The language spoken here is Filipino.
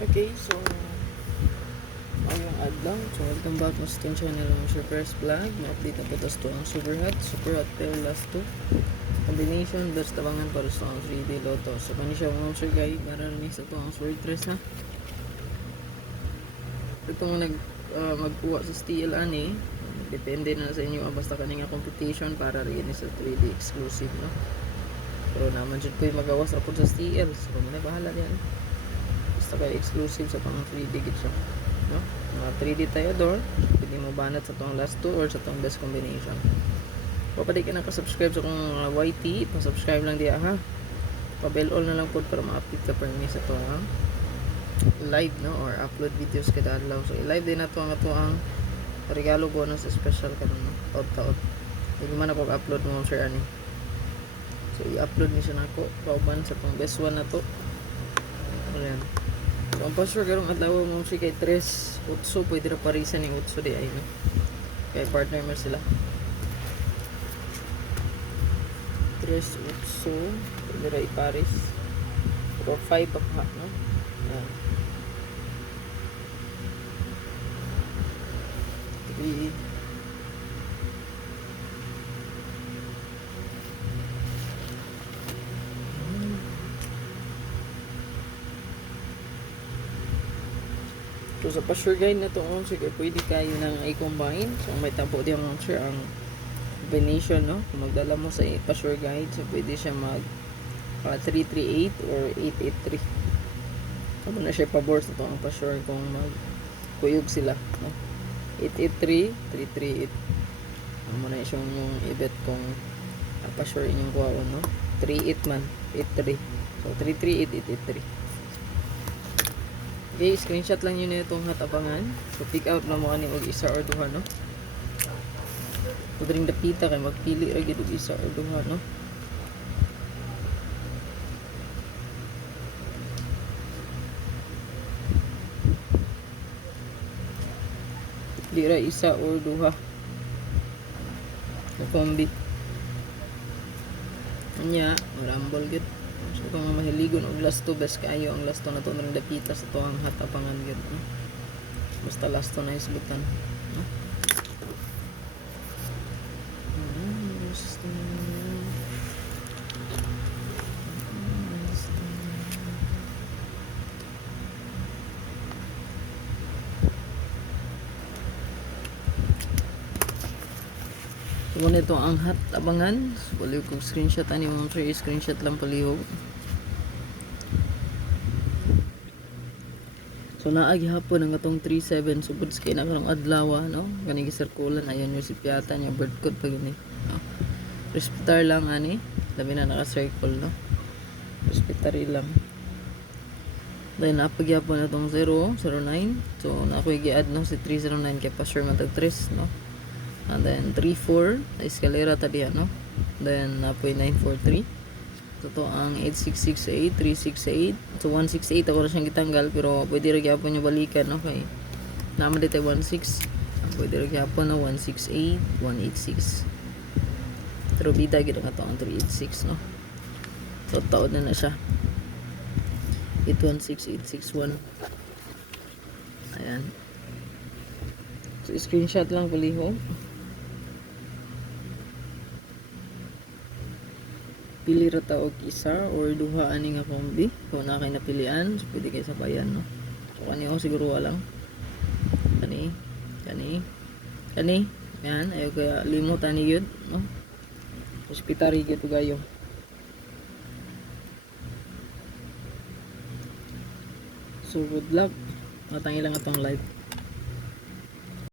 Okay, so ayong adlaw. So welcome back mo sa channel ng Sir Press Vlog. Ma-update na po tas to ang super hot tail last 2 combination best tabangan para sa ang 3D Lotto. So kani siya mga sir guys, para ni sa to ang swordress ha. Ito mo magkuha sa steel ani, depende na sa inyo basta kani nga competition para rin sa 3D exclusive no. Pero naman jud koy magawas ra pud sa steel. So kamo na bahala diyan. Basta kay exclusive sa pang 3D gid siya. No? Mga 3D Theodore, pwede mo banat sa tong last 2 or sa tong best combination. Kung pa di ka nakasubscribe sa kong YT, pa-subscribe lang diya ha. Pa-bell all na lang po para ma-update ka per sa to ha. Live no or upload videos kada adlaw. So i-live din na to ang ato ang regalo bonus special karon no. Taot-taot. Hindi man ako upload mo sir ani. So i-upload ni siya nako kauban sa tong best one na to. Ayan. So, ang pastor karong adlaw mo si kay 3-8 pwede ra parisan ni 8 di ay no. Kay partner mo sila. 3-8 pwede ra iparis. Or 5 pa ha no. Ayan. 3 So sa pa-sure guide na to sige pwede kayo nang i-combine. So may tabo di ang sure ang combination no. Kung magdala mo sa pa-sure guide so pwede siya mag 338 or 883. Kamo na siya pabor sa to ang pa-sure kung magkuyog sila no. 883 338. Amo na siyang yung i-bet kung pa-sure inyong kuha no. 38 man 83. So 338 883. Okay, screenshot lang yun itong hatabangan. So, pick out na mo ani og isa or duha, no? Pwedeng dapita kay magpili ra gid og isa or duha, no? Di ra isa or duha. Na kombi. Anya, marambol gid. So kung mahiligon og last 2 best kayo ang last 2 na to ring dapita sa to ang hatapangan gyud no? Basta last 2 na isbutan no? So nito ang hatabangan. So baliw kong screenshot ani mo screenshot lang palihog. So naagi hapon ang atong 37 sugod sa kay na karong adlaw no kani gisirkulan ayon yung sipyata nya bird code pag ni no? Respetar lang ani labi na naka-circle no respetary lang then napagyapon atong 009 so na ako gi-add no si 309 kay pa sure matag 3 no and then 34 eskalera ta diha no then napoy 943 ito ang 8668, 368. So 168 ako na siyang gitanggal pero pwede rin gyapon yung balikan no kay naman dito 16. Pwede rin gyapon no 168, 186. Pero bida gid ang ang 386 no. So taod na siya. 816861. Ayan. So screenshot lang palihog. Pili ra ta og isa or duha ani nga kombi kung na kay napilian so pwede kay sabayan no so kani siguro lang kani yan ayo kaya limot ani gyud no hospitary gyud gayo so good luck matang ilang atong live.